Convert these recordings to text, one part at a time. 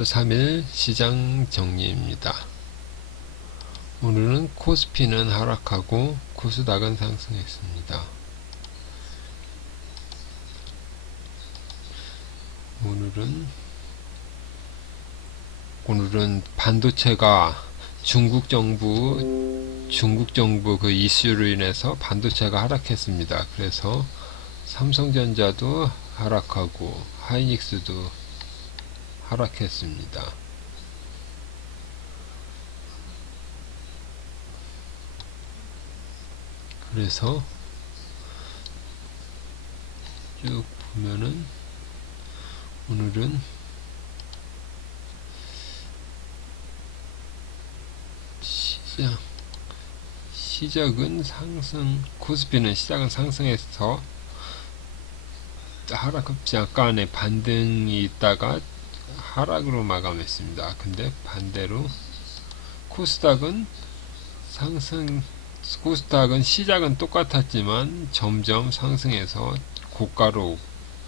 3일 시장 정리입니다. 오늘은 코스피는 하락하고 코스닥은 상승했습니다. 오늘은 반도체가 중국 정부 그 이슈로 인해서 반도체가 하락했습니다. 그래서 삼성전자도 하락하고 하이닉스도 하락했습니다. 그래서 쭉 보면은 오늘은 시작은 상승, 코스피는 시작은 상승해서 잠깐의 반등이 있다가 하락으로 마감했습니다. 근데 반대로 코스닥은 시작은 똑같았지만 점점 상승해서 고가로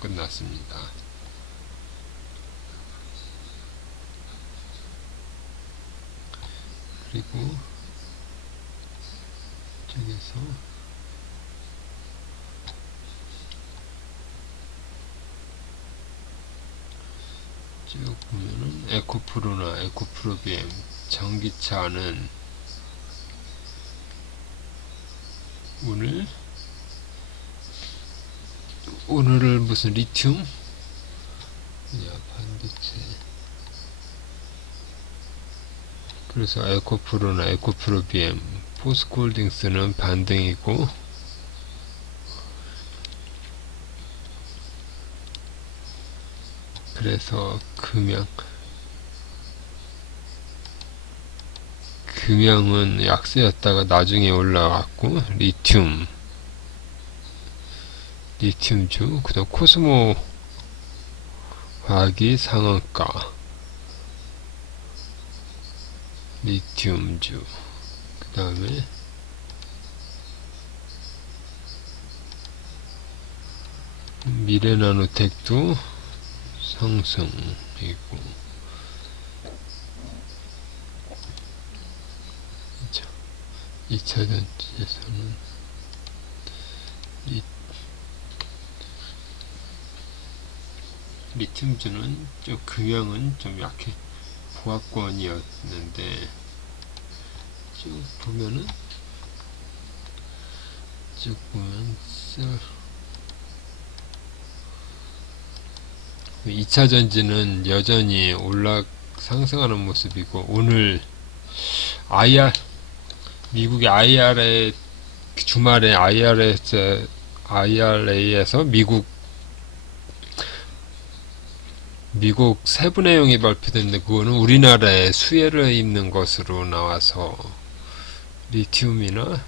끝났습니다. 그리고 저기서 쭉 보면은 에코프로나 에코프로 BM 전기차는 오늘은 무슨 리튬? 반도체. 그래서 에코프로나 에코프로 BM, 포스코홀딩스는 반등이고 그래서 금양은 약세였다가 나중에 올라갔고 리튬주 그다음 코스모 화학이 상한가 리튬주 그 다음에 미래나노텍도 상승이고 2차전지에서는 리튬주는 좀 금양은 좀 약해 보합권이었는데 쭉 보면 2차전지는 여전히 상승하는 모습이고 오늘 미국의 주말에 IRA에서 미국 세부 내용이 발표됐는데 그거는 우리나라에 수혜를 입는 것으로 나와서 리튬이나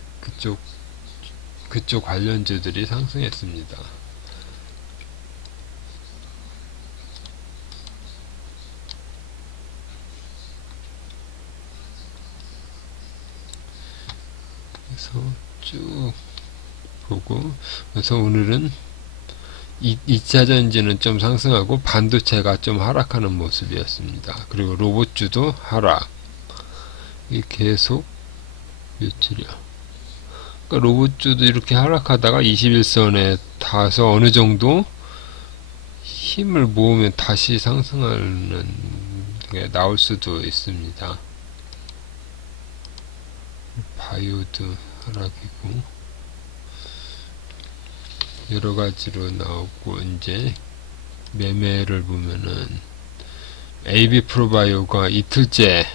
그쪽 관련주들이 상승했습니다. 그래서 쭉 보고 그래서 오늘은 2차전지는 좀 상승하고 반도체가 좀 하락하는 모습이었습니다. 그리고 로봇주도 하락. 계속 며칠이야. 그러니까 로봇주도 이렇게 하락하다가 21선에 닿아서 어느 정도 힘을 모으면 다시 상승하는 게 나올 수도 있습니다. 바이오도 하락이고 여러 가지로 나오고 이제 매매를 보면은 AB 프로바이오가 이틀째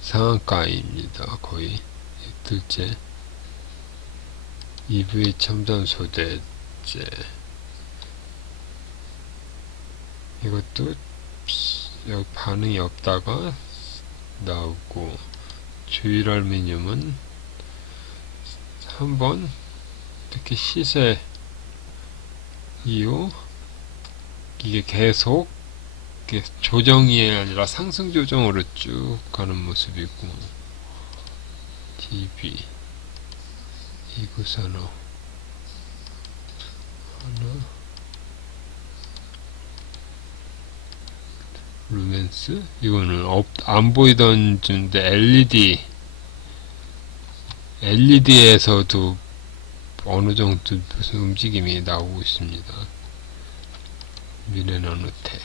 상한가입니다. 거의 이틀째. EV 첨단 소재제 이것도 반응이 없다가 나오고 주일 알루미늄은 한번 특히 시세 이후 이게 계속 조정이 아니라 상승 조정으로 쭉 가는 모습이고 DB 이구산업 하나 루멘스? 이거는 안 보이던 줄인데 LED에서도 어느 정도 무슨 움직임이 나오고 있습니다. 미래나노텍.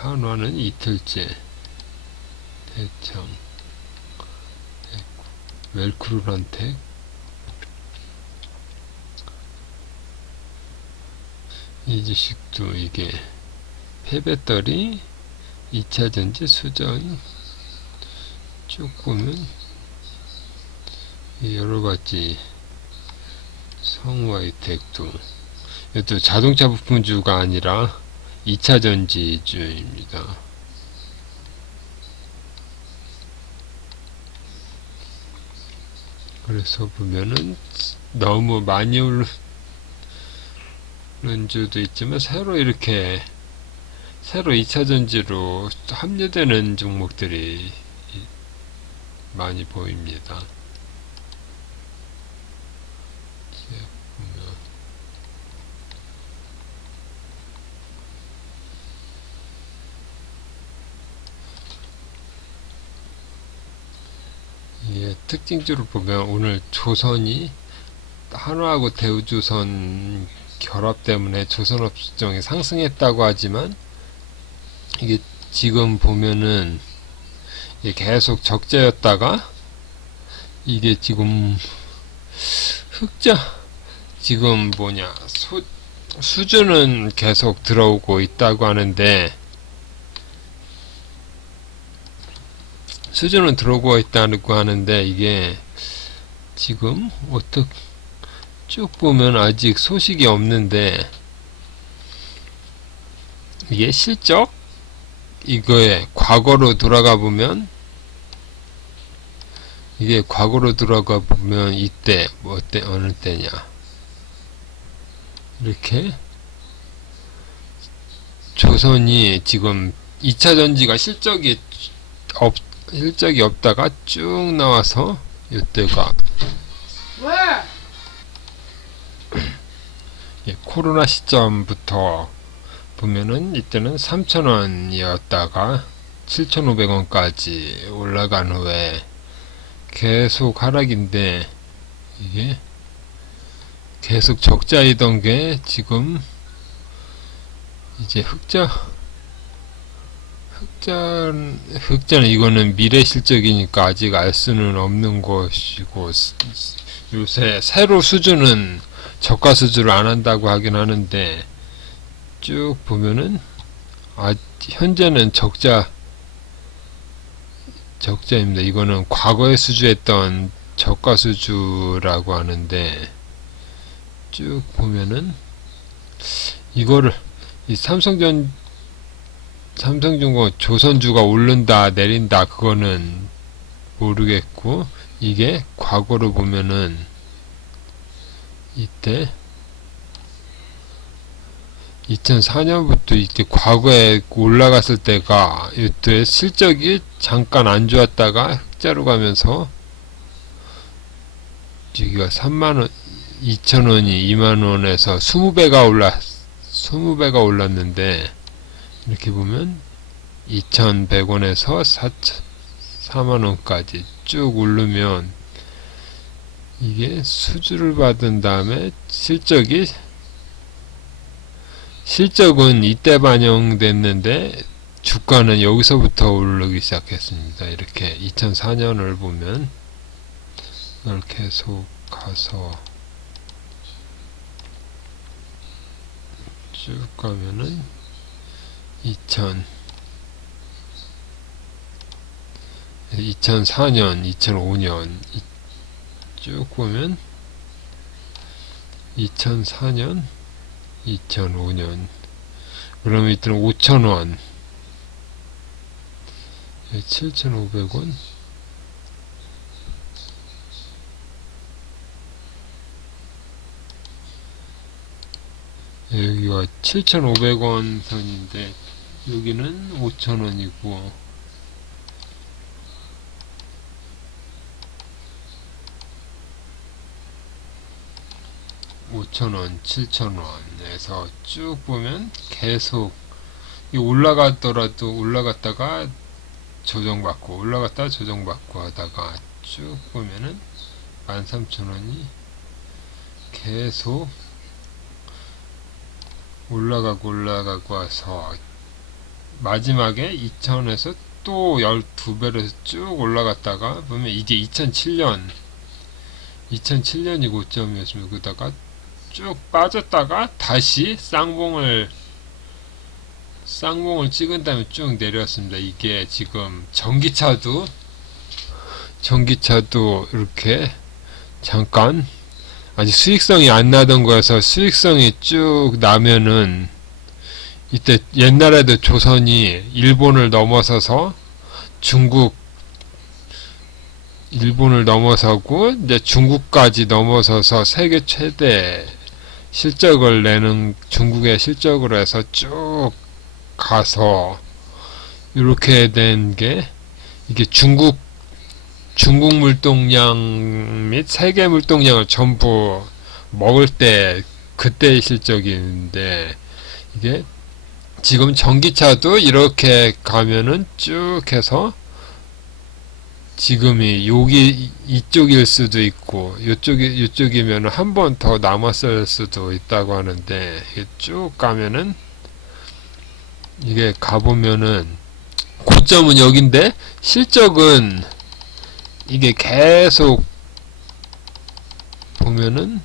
한화는 이틀째. 대청. 웰크루란텍. 이 주식도 이게 폐배터리 2차전지 수정 쭉 보면 여러가지 성와이텍도 이것도 자동차 부품주가 아니라 2차전지주입니다. 그래서 보면은 너무 많이 오른 주도 있지만 새로 2차전지로 합류되는 종목들이 많이 보입니다. 예, 특징적으로 보면 오늘 조선이 한화하고 대우조선 결합 때문에 조선업종이 상승했다고 하지만 이게 지금 보면은 이게 계속 적자였다가 이게 지금 지금 수주는 계속 들어오고 있다고 하는데 이게 지금 쭉 보면 아직 소식이 없는데 이게 실적 이거에 과거로 돌아가 보면 이때 어느 때냐 이렇게 조선이 지금 2차전지가 실적이 없다가 쭉 나와서 이때가 예, 코로나 시점부터 보면은 이때는 3,000원이었다가 7,500원까지 올라간 후에 계속 하락인데 이게 계속 적자이던 게 지금 이제 흑자는 이거는 미래 실적이니까 아직 알 수는 없는 것이고 요새 새로 수주는 저가 수주를 안 한다고 하긴 하는데 쭉 보면은 현재는 적자입니다. 이거는 과거에 수주했던 저가 수주라고 하는데 쭉 보면은 이거를 이 삼성중공 조선주가 오른다 내린다 그거는 모르겠고 이게 과거로 보면은 이때 2004년부터 이제 과거에 올라갔을 때가 이때 실적이 잠깐 안 좋았다가 흑자로 가면서 여기가 3만원 2,000원이 2만원에서 20배가 올랐는데 이렇게 보면 2,100원에서 4만원까지 쭉 오르면 이게 수주를 받은 다음에 실적은 이때 반영됐는데 주가는 여기서부터 오르기 시작했습니다. 이렇게 2004년을 보면 이걸 계속 가서 쭉 가면은 2004년, 2005년 쭉 보면 2004년, 2005년 그러면 이때는 5,000원 7,500원 여기가 7,500원 선인데 여기는 5,000원이고 5,000원, 7,000원 에서 쭉 보면 계속 올라가더라도 올라갔다가 조정받고 올라갔다가 조정받고 하다가 쭉 보면은 13,000원이 계속 올라가고 와서 마지막에 2,000원에서 또 12배로 쭉 올라갔다가 보면 이게 2007년이 고점이었으면 그러다가 쭉 빠졌다가 다시 쌍봉을 찍은 다음에 쭉 내려왔습니다. 이게 지금 전기차도 이렇게 잠깐 아직 수익성이 안 나던 거여서 수익성이 쭉 나면은 이때 옛날에도 조선이 일본을 넘어서서 일본을 넘어서고 이제 중국까지 넘어서서 세계 최대 실적을 내는 중국의 실적으로 해서 쭉 가서 이렇게 된 게 이게 중국 물동량 및 세계 물동량을 전부 먹을 때 그때의 실적인데 이게 지금 전기차도 이렇게 가면은 쭉 해서 지금이 여기 이쪽일 수도 있고 이쪽이면 한 번 더 남았을 수도 있다고 하는데 이게 쭉 가면은 이게 가보면은 고점은 여긴데 실적은 이게 계속 보면은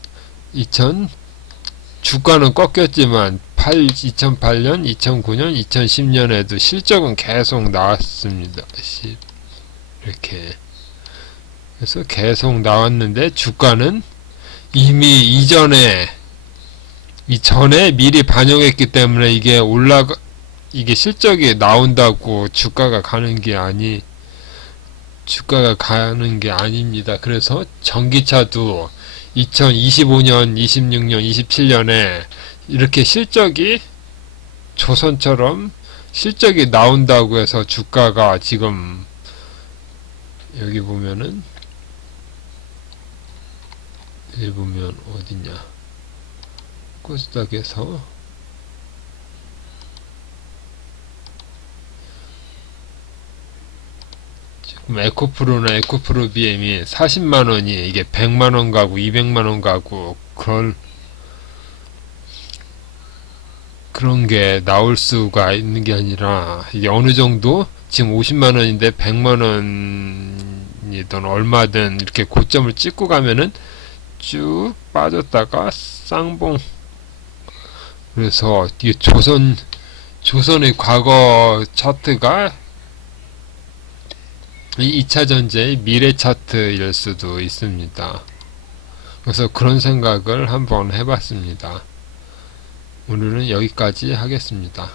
주가는 꺾였지만 2008년, 2009년, 2010년에도 실적은 계속 나왔습니다. 이렇게 그래서 계속 나왔는데 주가는 이미 이전에 미리 반영했기 때문에 이게 실적이 나온다고 주가가 가는 게 아닙니다. 그래서 전기차도 2025년, 26년, 27년에 이렇게 실적이 조선처럼 실적이 나온다고 해서 주가가 지금 여기 보면은 여기 보면 어디냐 코스닥에서 지금 에코프로나 에코프로 BM이 40만원이 이게 100만원 가고 200만원 가고 그런 게 나올 수가 있는 게 아니라 이게 어느 정도 지금 50만원인데 100만원이든 얼마든 이렇게 고점을 찍고 가면은 쭉 빠졌다가 쌍봉 그래서 이게 조선의 과거 차트가 이 2차전지의 미래 차트일 수도 있습니다. 그래서 그런 생각을 한번 해봤습니다. 오늘은 여기까지 하겠습니다.